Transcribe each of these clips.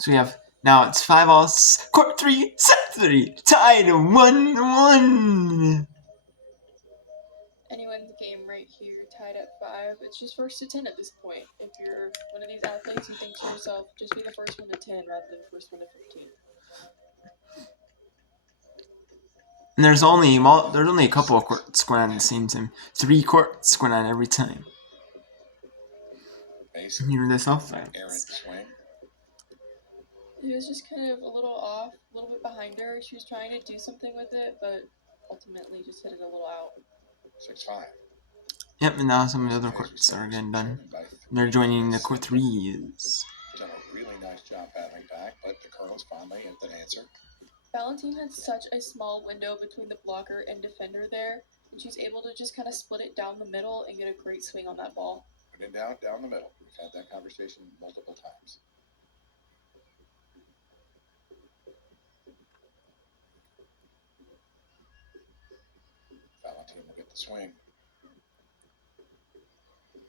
So we have now it's 5-all, court 3, set 3, tied 1-1. Anyone in the game right here, tied at 5. It's just first to 10 at this point. If you're one of these athletes, you think to yourself, just be the first one to 10 rather than the first one to 15. And there's only a couple of courts going on at the same time. 3 courts going on every time. Here this offense. He was just kind of a little off, a little bit behind her. She was trying to do something with it, but ultimately just hit it a little out. 6-5. Yep, and now some of the other courts are getting done. They're joining the court 3s. Done a really nice job battling back, but the Colonels finally have an answer. Valentine had such a small window between the blocker and defender there, and she's able to just kind of split it down the middle and get a great swing on that ball. Put it down the middle. We've had that conversation multiple times. Valentine will get the swing.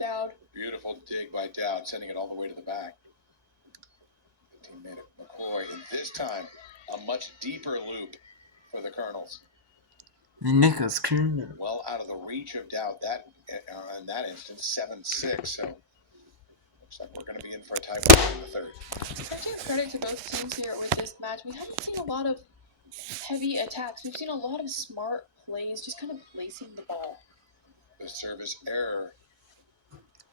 Dowd. Beautiful dig by Dowd, sending it all the way to the back. The teammate of McCoy, and this time a much deeper loop for the Colonels. Nicholas Kerner. Well out of the reach of Dowd in that instance, 7-6. So looks like we're going to be in for a tiebreaker in the third. Such a credit to both teams here with this match. We haven't seen a lot of heavy attacks. We've seen a lot of smart plays, just kind of placing the ball. The service error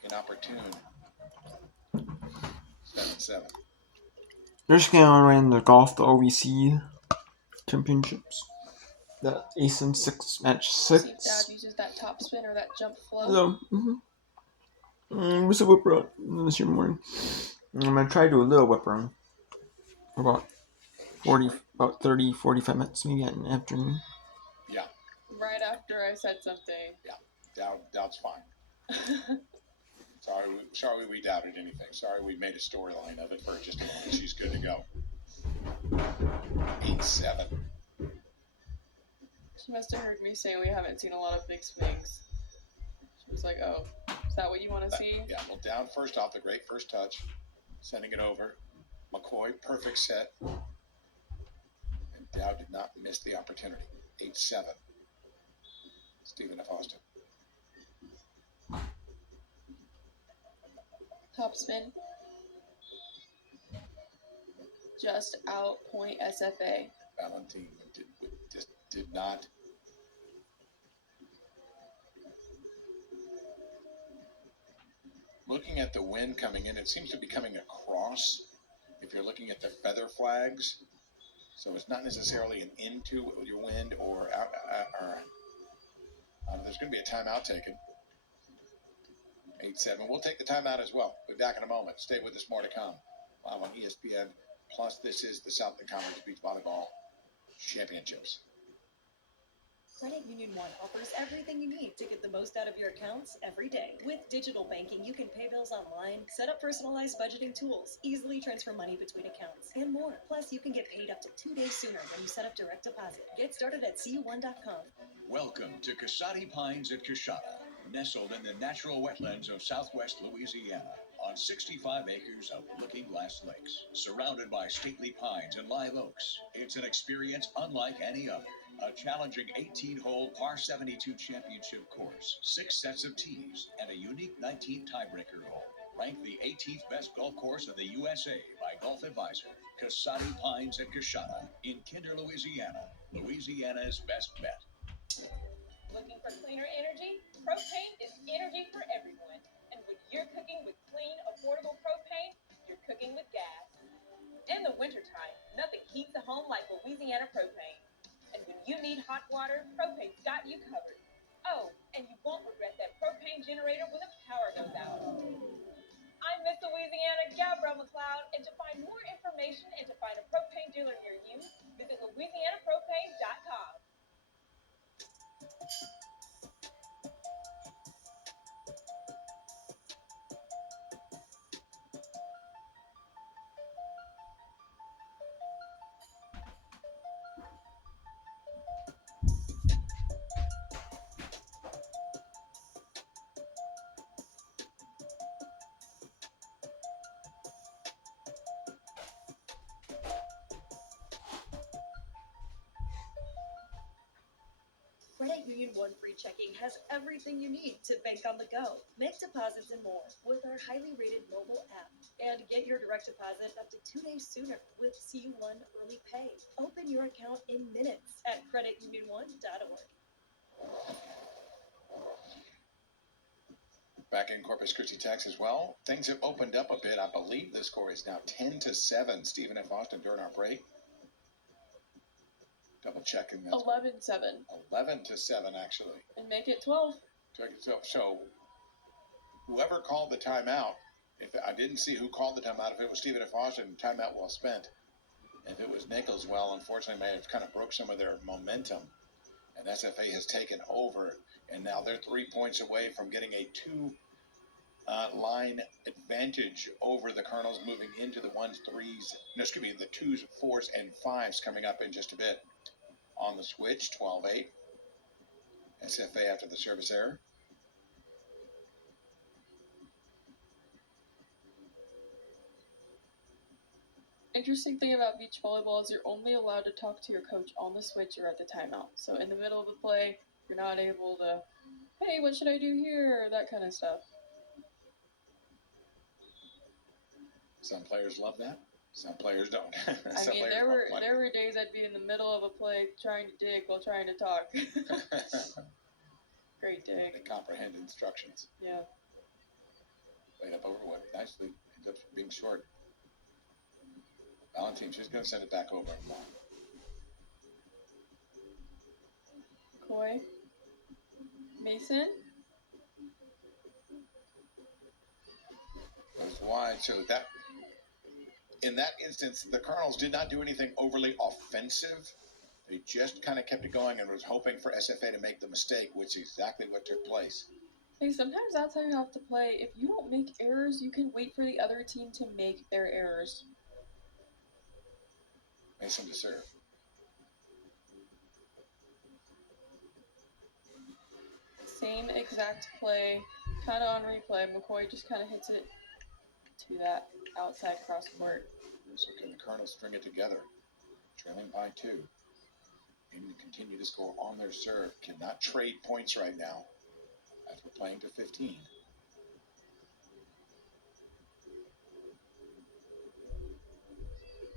inopportune. 7-7. They're just going on right in the OVC championships. The ASIM 6 match 6. Dad uses that top spin or that jump flow. So, what's a whip run this year morning? I'm gonna try to do a little whip run. About 30, 45 minutes maybe in the afternoon. Yeah. Right after I said something. Yeah. Dowd's fine. Sorry we doubted anything. Sorry we made a storyline of it for just a moment. She's good to go. 8-7. She must have heard me saying we haven't seen a lot of big swings. She was like, oh, is that what you want to see? Yeah, well, Dowd first off, the great first touch. Sending it over. McCoy, perfect set. And Dowd did not miss the opportunity. 8-7. Stephen F. Austin. Top spin. Just out point SFA. Valentine did not. Looking at the wind coming in, it seems to be coming across if you're looking at the feather flags. So it's not necessarily an into your wind or out. There's going to be a timeout taken. 8-7. We'll take the timeout as well. We'll be back in a moment. Stay with us. More to come. Live on ESPN. Plus, this is the Southern Conference Beach Volleyball Championships. Credit Union One offers everything you need to get the most out of your accounts every day. With digital banking, you can pay bills online, set up personalized budgeting tools, easily transfer money between accounts, and more. Plus, you can get paid up to 2 days sooner when you set up direct deposit. Get started at cu1.com. Welcome to Coshada Pines at Coshada, nestled in the natural wetlands of southwest Louisiana, on 65 acres of looking glass lakes, surrounded by stately pines and live oaks. It's an experience unlike any other. A challenging 18-hole par 72 championship course, 6 sets of tees, and a unique 19th tiebreaker hole. Ranked the 18th best golf course in the USA by Golf Advisor. Coshada Pines at Coshada in Kinder, Louisiana. Louisiana's best bet. Looking for cleaner energy? Propane is energy for everyone. And when you're cooking with clean, affordable propane, you're cooking with gas. In the wintertime, nothing heats a home like Louisiana propane. And when you need hot water, propane's got you covered. Oh, and you won't regret that propane generator when the power goes out. I'm Miss Louisiana, Gabrielle McLeod, and to find more information and to find a propane dealer near you, visit LouisianaPropane.com. Union One free checking has everything you need to bank on the go. Make deposits and more with our highly rated mobile app. And get your direct deposit up to 2 days sooner with C1 Early Pay. Open your account in minutes at creditunion1.org. Back in Corpus Christi, Texas, well, things have opened up a bit. I believe the score is now 10-7. Stephen F. Austin during our break. Double checking that. 11-7. 11-7, actually. And make it 12. So whoever called the timeout, if I didn't see who called the timeout, if it was Stephen F. Austin, timeout well spent. If it was Nichols, well, unfortunately, may have kind of broke some of their momentum. And SFA has taken over, and now they're 3 points away from getting a line advantage over the Colonels, moving into the 1s, 3s, no, excuse me, the 2s, 4s, and 5s coming up in just a bit. On the switch, 12-8. SFA after the service error. Interesting thing about beach volleyball is you're only allowed to talk to your coach on the switch or at the timeout. So in the middle of the play, you're not able to, hey, what should I do here? That kind of stuff. Some players love that. Some players don't. I mean, there were days I'd be in the middle of a play trying to dig while trying to talk. Great dig. They comprehend instructions. Yeah. Played up over what nicely ends up being short. Valentine, she's going to send it back over. Coy. Mason. Goes wide, so that in that instance, the Colonels did not do anything overly offensive. They just kind of kept it going and was hoping for SFA to make the mistake, which is exactly what took place. Hey, sometimes that's how you have to play. If you don't make errors, you can wait for the other team to make their errors. Mason to serve. Same exact play, kind of on replay. McCoy just kind of hits it to that outside cross court. So can the Colonels string it together? Trailing by 2. Aiming to continue to score on their serve. Cannot trade points right now as we're playing to 15.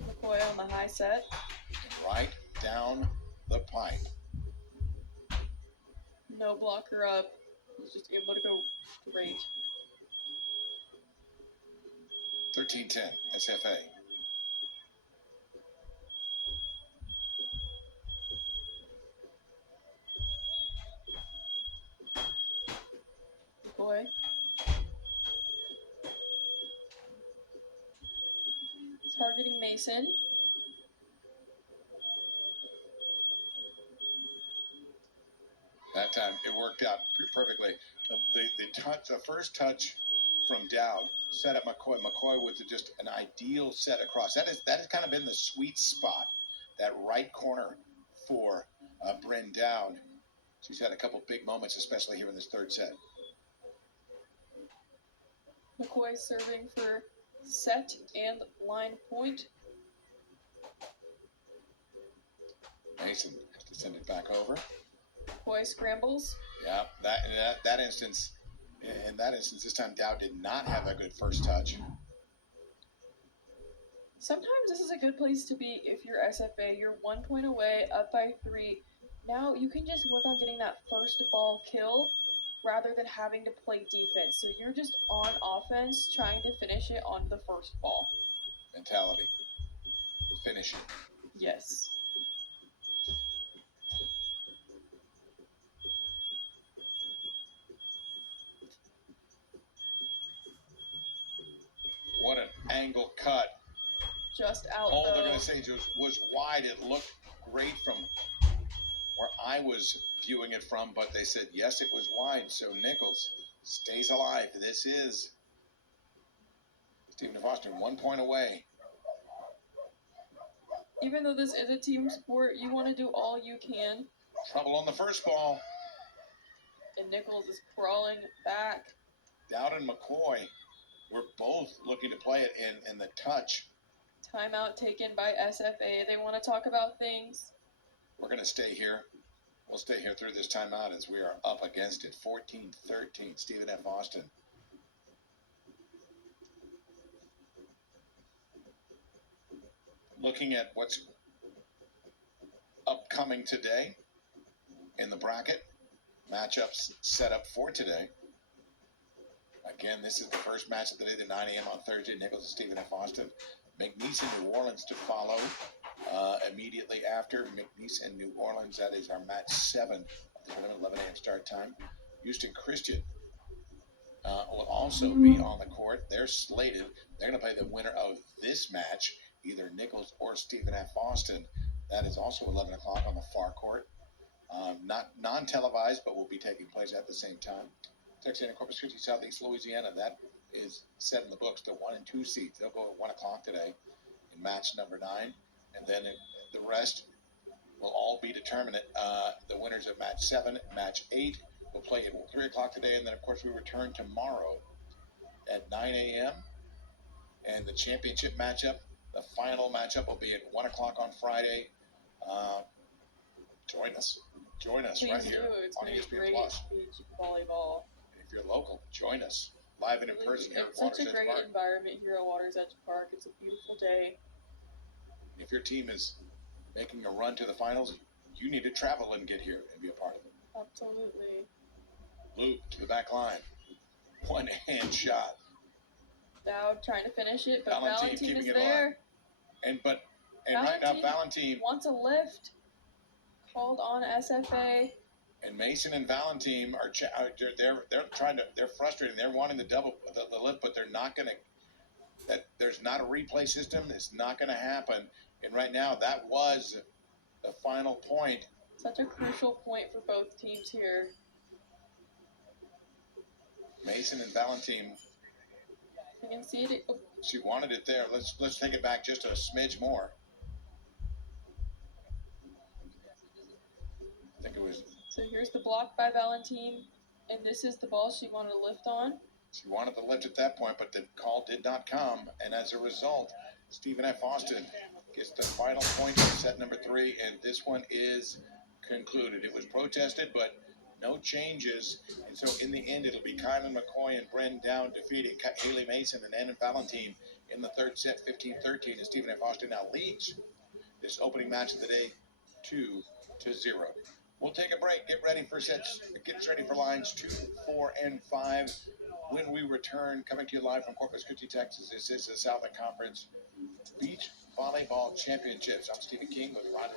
McCoy on the high set. Right down the pipe. No blocker up. He's just able to go great. 13-10, SFA. McCoy. Targeting Mason. That time it worked out perfectly. The first touch from Dowd set up McCoy. McCoy with just an ideal set across. That has kind of been the sweet spot, that right corner for Bryn Dowd. She's had a couple big moments, especially here in this third set. McCoy serving for set and line point. Mason has to send it back over. McCoy scrambles. Yeah, that instance. In that instance, this time Dowd did not have a good first touch. Sometimes this is a good place to be if you're SFA. You're 1 point away, up by 3. Now you can just work on getting that first ball kill rather than having to play defense. So you're just on offense trying to finish it on the first ball. Mentality. Finish it. Yes. What an angle cut. Just out All though. they're going to say was wide. It looked great from where I was viewing it from, but they said, yes, it was wide. So Nichols stays alive. This is Stephen F. Austin 1 point away. Even though this is a team sport, you want to do all you can. Trouble on the first ball. And Nichols is crawling back. Dowd and McCoy were both looking to play it in the touch. Timeout taken by SFA. They want to talk about things. We're going to stay here. We'll stay here through this timeout as we are up against it. 14-13, Stephen F. Austin. Looking at what's upcoming today in the bracket, matchups set up for today. Again, this is the first match of the day, the 9 a.m. on Thursday. Nichols and Stephen F. Austin. McNeese and New Orleans to follow immediately after. McNeese and New Orleans, that is our match 7 of the tournament, 11 a.m. start time. Houston Christian will also be on the court. They're slated. They're going to play the winner of this match, either Nichols or Stephen F. Austin. That is also 11 o'clock on the far court. Not non-televised, but will be taking place at the same time. Texas A&M Corpus Christi, Southeast Louisiana, that is set in the books. The 1 and 2 seeds. They'll go at 1 o'clock today in match number 9. And then the rest will all be determined. The winners of match 7 and match 8 will play at 3 o'clock today. And then, of course, we return tomorrow at 9 a.m. And the championship matchup, the final matchup, will be at 1 o'clock on Friday. Join us. Join us Please right do. here It's on gonna be ESPN great Plus. beach volleyball. If you're local, join us live and in person here at It's such Water's a Edge great Park. environment here at Water's Edge Park. It's a beautiful day. If your team is making a run to the finals, you need to travel and get here and be a part of it. Absolutely. Luke to the back line. One hand shot. Dowd trying to finish it, but Valentine Valentine keeping is it there. And right now Valentine wants a lift. Called on SFA. and Mason and Valentine are they're frustrated. They're wanting the lift, but they're not going to. That there's not a replay system. It's not going to happen. And right now, that was the final point. Such a crucial point for both teams here. Mason and Valentine. You can see it. Oh. She wanted it there. Let's take it back just a smidge more. I think it was. So here's the block by Valentine, and this is the ball she wanted to lift on. She wanted the lift at that point, but the call did not come, and as a result, Stephen F. Austin gets the final point of set number 3, and this one is concluded. It was protested, but no changes, and so in the end, it'll be Kylan McCoy and Bren Down defeating Haley Mason and Anna Valentine in the third set, 15-13, and Stephen F. Austin now leads this opening match of the day 2-0. We'll take a break, get ready for sets, get ready for lines 2, 4, and 5. When we return, coming to you live from Corpus Christi, Texas, this is the Southern Conference Beach Volleyball Championships. I'm Stephen King with Rhonda